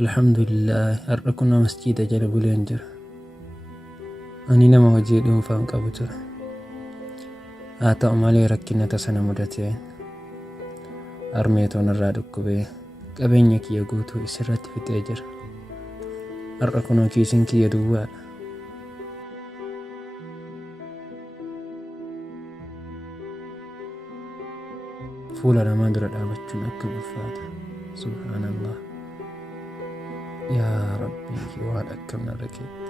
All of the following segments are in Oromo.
Alhamdulillah har'a kun masjiida jala buleen jira. Ani nama hojii dhuunfaan qabu ture. Haa ta'u malee rakkina tasa na mudatee harmeetoon irraa dhukkubee qabeenya kiyya guutuu isirratti fixee jira. Har'a kunoo kiisiin kiyya duwwaadha. Fuula namaa dura dhaabachuun akkam ulfaata. Subhaanallah. Yaa Rabbii waan akkam narra keetti.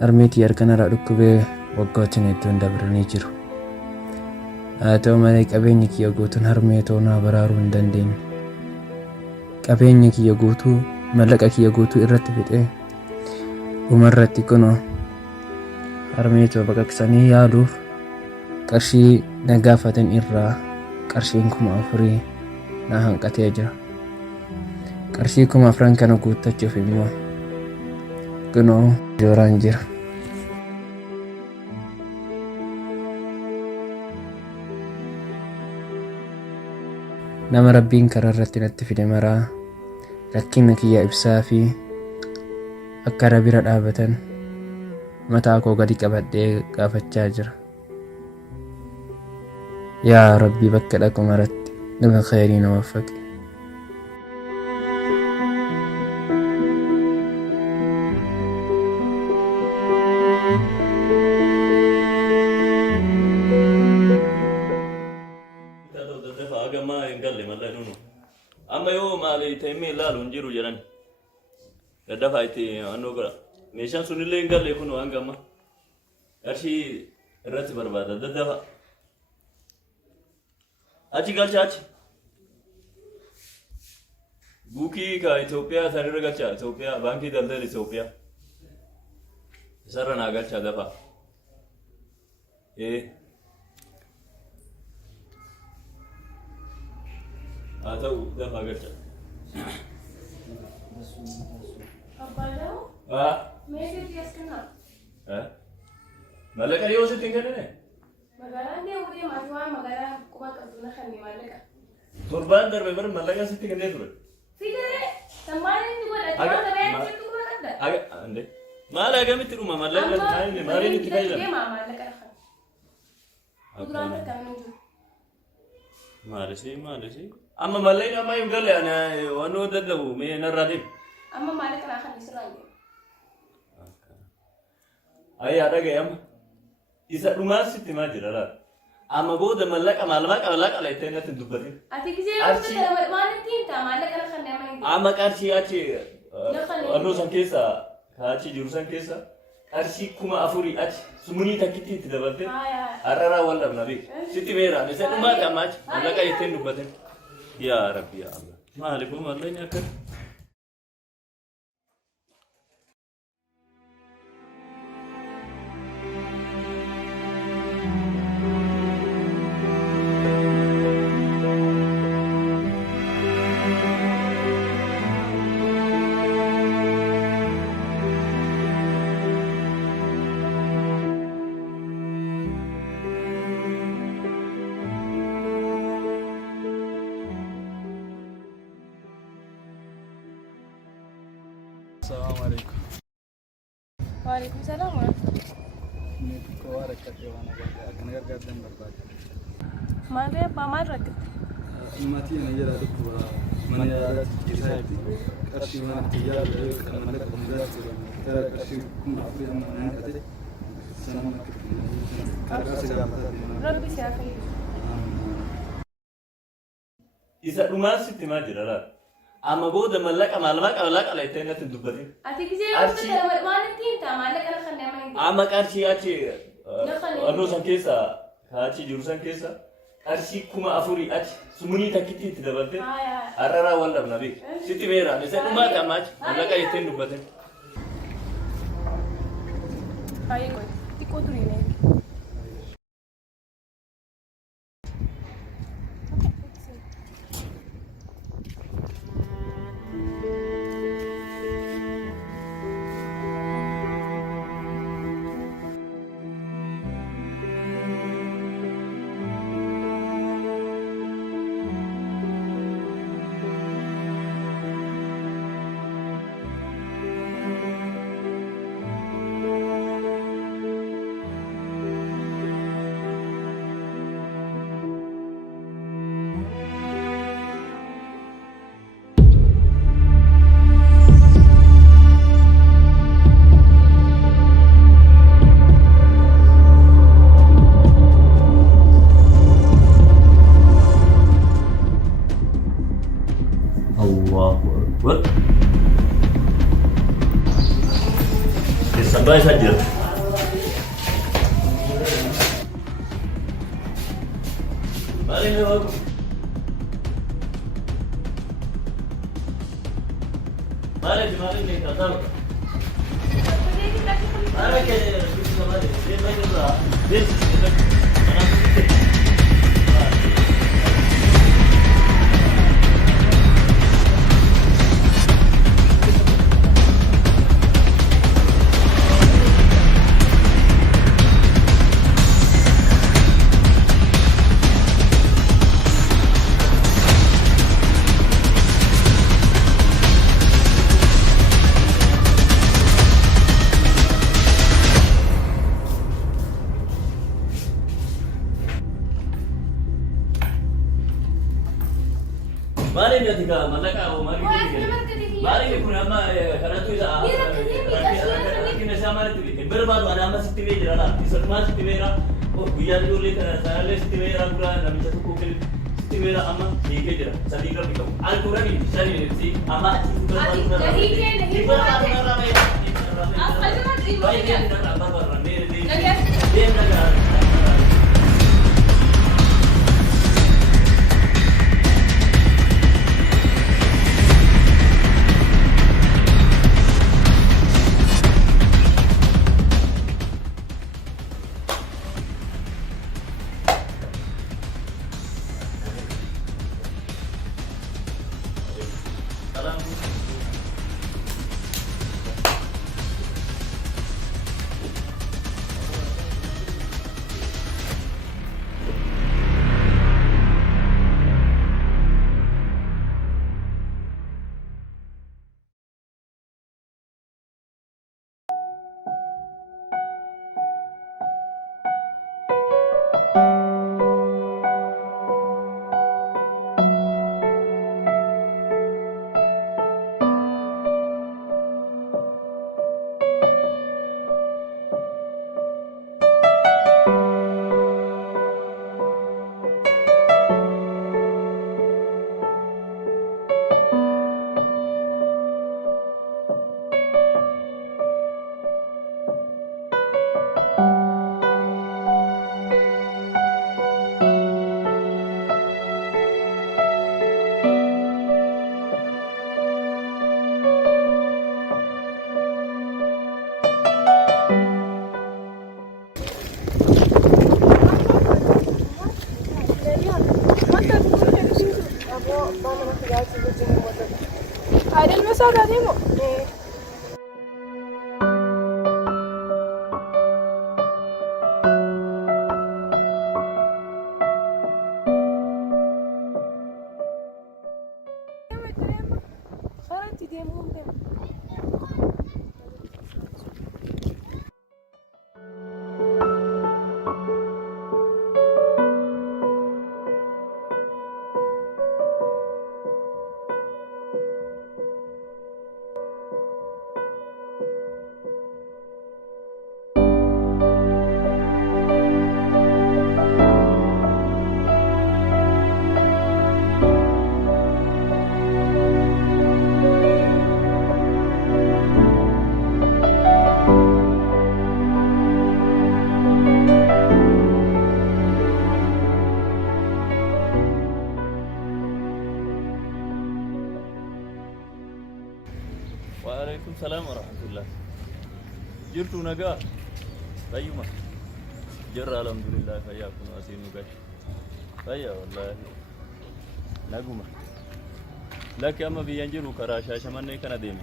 Harmeetii harkanarraa dhukkubee waggootiin hedduun dabranii jiru. Haa ta'u malee qabeenya kiyya guutuun harmeetoo naa baraaruu hin dandeenye. Qabeenya kiyya guutuu mallaqa kiyya guutuu irratti fixee dhumarratti kunoo harmeetoo baqaqsanii yaaluuf qarshii na gaafatan irraa qarshiin 4,000 na hanqatee jira. Qarshii 4,000 kana guuttachuuf immoo kunoo jooraan jira. Nama Rabbiin karaa irratti natti fide maraa rakkina kiyya ibsaa fi akka irra bira dhaabatan mataa koo gadi qabadhee gaafachaa jira. Yaa Rabbi bakka dhaqu maratti nama khayrii na waffaqe. Amma yoo maali teemee ilaalu hin jiru jedhan daddafaa itti annoo godha. Meeshaan sunillee hin galle kun waan gamma qarshii irratti barbaada daddafa. Achi galcha achi. Buukii ka Itoophiyaa sanirra galcha Itoophiyaa baankii daldala Itoophiyaa. Isarra naa galcha dafa. Haa ta'u dafa galcha. Meeshaa askanaa. Mallaqa dhiyoo sitti hin kennine? Magaalaan deemuu maatii waan magaalaa quba qabdu na kanneen mallaqa. Torbaan darbe bara mallaqa sitti kennee ture. Fidee sammaan inni godhate waan gabaa jirtu quba qabda. Maal agamitti dhuma mallaqa maaliin itti fayyadamu? Deemaa mallaqa lafa. Kuduraan akka hin jiru. Maalisi. Amma mallaqni amma hin galle waan nu dadhabu mee narraa deemu. Amma mallaqa naa kan isirraa hin deemu. Ayyaa dhagaye amma isa dhumaa sitti maa jira laata? Amma booda mallaqa mallaqa laitee natti dubbatin. Ati gisee waan itti himta mallaqa na kan deemaa hin deemu. Amma qarshii achi wannoo san keessa achi jiru san keessa qarshii 4,000 achi sumunii takkitti itti dabalte har'araa wal dhabna beeku. Sitti meeraan isa dhumaa qamma achi mallaqa ittiin dubbatin. Yaa Rabbi yaa Allah. Maaliifuu mallaqni akkana? Assalamualaikum. Waalaikumsalam warahmatullahi. Ini kau ada kerja mana kerja? Akan kerja berbagai. Maal maal rakkate? Mati yang aja ada dua. Mana ada kisah itu. Kerja mana kerja ada kan mana kerja sudah. Kerja kumpulan apa yang mana kerja. Sama kerja segala macam. Rabbi siapa itu? Isa dhumaa sitti maa jira laata? Amma booda mallaqa laitee natti dubbatin. Ati gisee waan itti himta mallaqa na kan deemaa hin deemu. Amma qarshii achi wannoo san keessa achi jiru san keessa qarshii 4,000 achi sumunii takkitti itti dabalte har'araa wal dhabna beeku. Sitti meeraan isa dhumaa qamma achi mallaqa ittiin dubbatin. Baay'ee qoy xiqqoo turii Maalin na ako? Maalin na ikaw? Maalin ka gusto ka maalin? Din ba ito ba? Din? Maalin na tika? Malaka o maalin ka tika? Maalin ka kuna amma karatu isa rakkin na siya maalin tika? Berbaadu ana amma sitti bee jira la isatuma sitti beera guyyaa ijoollee kana sanallee sitti beera gura namicha tokko sitti beera amma hiikee jira sadii qabdi qabu alkurani shani amma achi berbaadu na berbaadu na rameera baay'ee deemna barbaadna deemna gaara. Ayrıl mesela değil mi? Waalaikumsalam warahmatullah. Jirtu nagaa bayyuma jirra alhamdulillah fayyaa kun asiin nu gahe fayyaa wallahi naguma lakki amma biyyan jiru karaa Shaashamannee kana deeme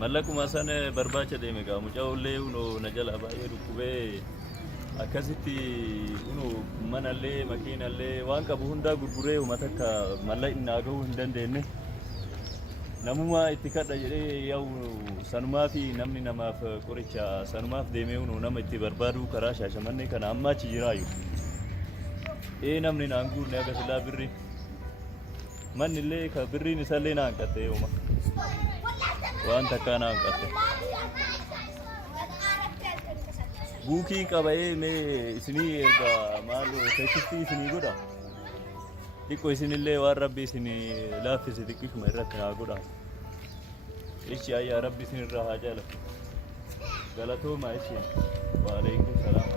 mallakuma san barbaacha deeme gaa mucaa'ullee uno na jala baay'ee dhukkubee akkasitti uno manallee makiinallee waan qabu hundaa gurguree uummata akka mallaqni naa gahuu hin dandeenye namuma itti kadha jedhee yaa'u sanumaa fi namni namaaf qoricha sanumaaf deemee uno nama itti barbaadu karaa Shaashamannee kana amma achi jiraayu namni naan guurne aga silaa birri manni illee ka birriin isallee naan qatte yooma waan takkaa naan qatte buukii qaba'ee mee isinii egaa maaloo teekistii isinii godha xiqqoo isinillee waan rabbi isinii laaffise xiqqishuma irratti haa godha ishi ayyaa rabbi isinirraa haa jaalatu galatooma ishi waalaikum salaam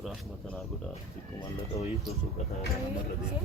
rahmatan aku dah dikomando tahu itu suka saya nomor dia.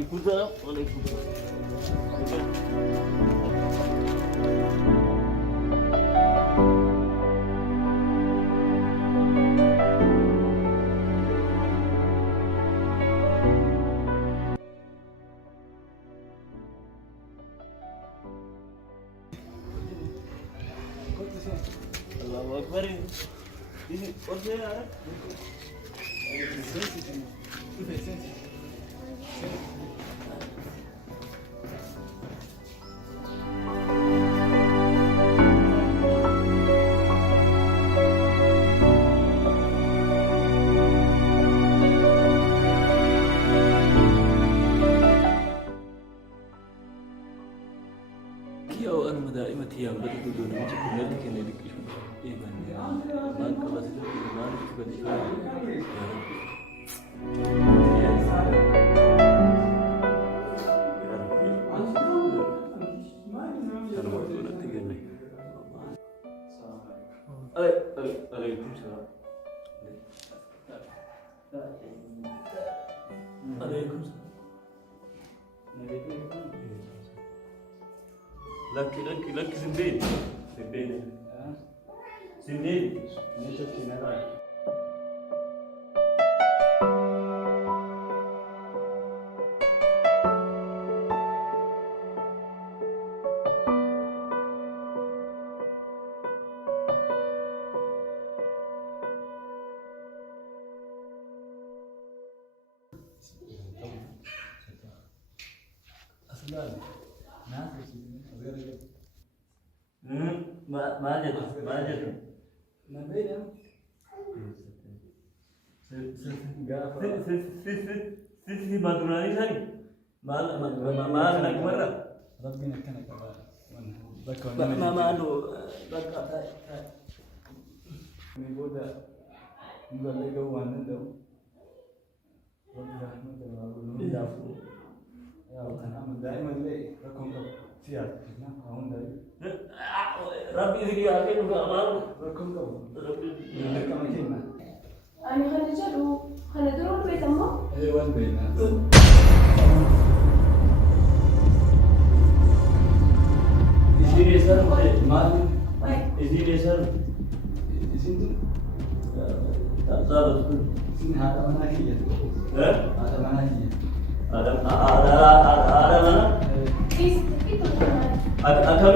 Assalamualaikum. Allahu Akbar. Ini orangnya ada. Kiau an madaima tiyam betul betul macam benar kena dikisah. Iban ya. Mak kalau sudah iman juga dikisah. Waalaikumsalam. Laki sendiri. Sendiri. Mana tu? Sisi madurani sari. Mal nak mana? Rabbi nak kena kabar. Mama anu bakal. Ini boda. Enggak lagi wana dah. Rabbi rahmat Allah. Ya, karena daima le rakom kau siap. Nah, kau dari. Rabbi ini akan juga malu. Rakom kau. Rabbi. Ini kau macam mana? Ani khana jalu, khana turun bait amma. Wan bina. Isi desa Mal. isi desa Isi tu. tak tahu. Sini ada mana lagi ya? Ada mana lagi? Ada mana? Itu khana. Ada